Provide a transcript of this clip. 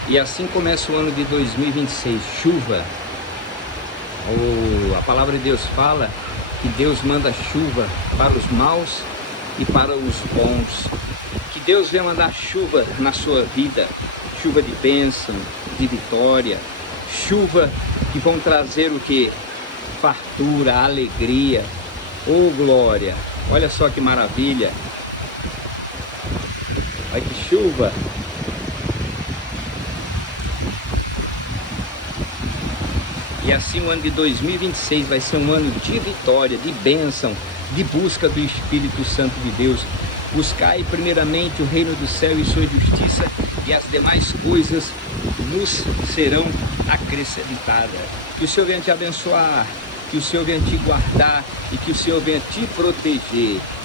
E assim começa o ano de 2026, chuva. A palavra de Deus fala que Deus manda chuva para os maus e para os bons. Que Deus venha mandar chuva na sua vida, chuva de bênção, de vitória, chuva que vão trazer o que? Fartura, alegria, glória. Olha só que maravilha. Olha que chuva. E assim o ano de 2026 vai ser um ano de vitória, de bênção, de busca do Espírito Santo de Deus. Buscai primeiramente o reino do céu e sua justiça, e as demais coisas nos serão acrescentadas. Que o Senhor venha te abençoar, que o Senhor venha te guardar e que o Senhor venha te proteger.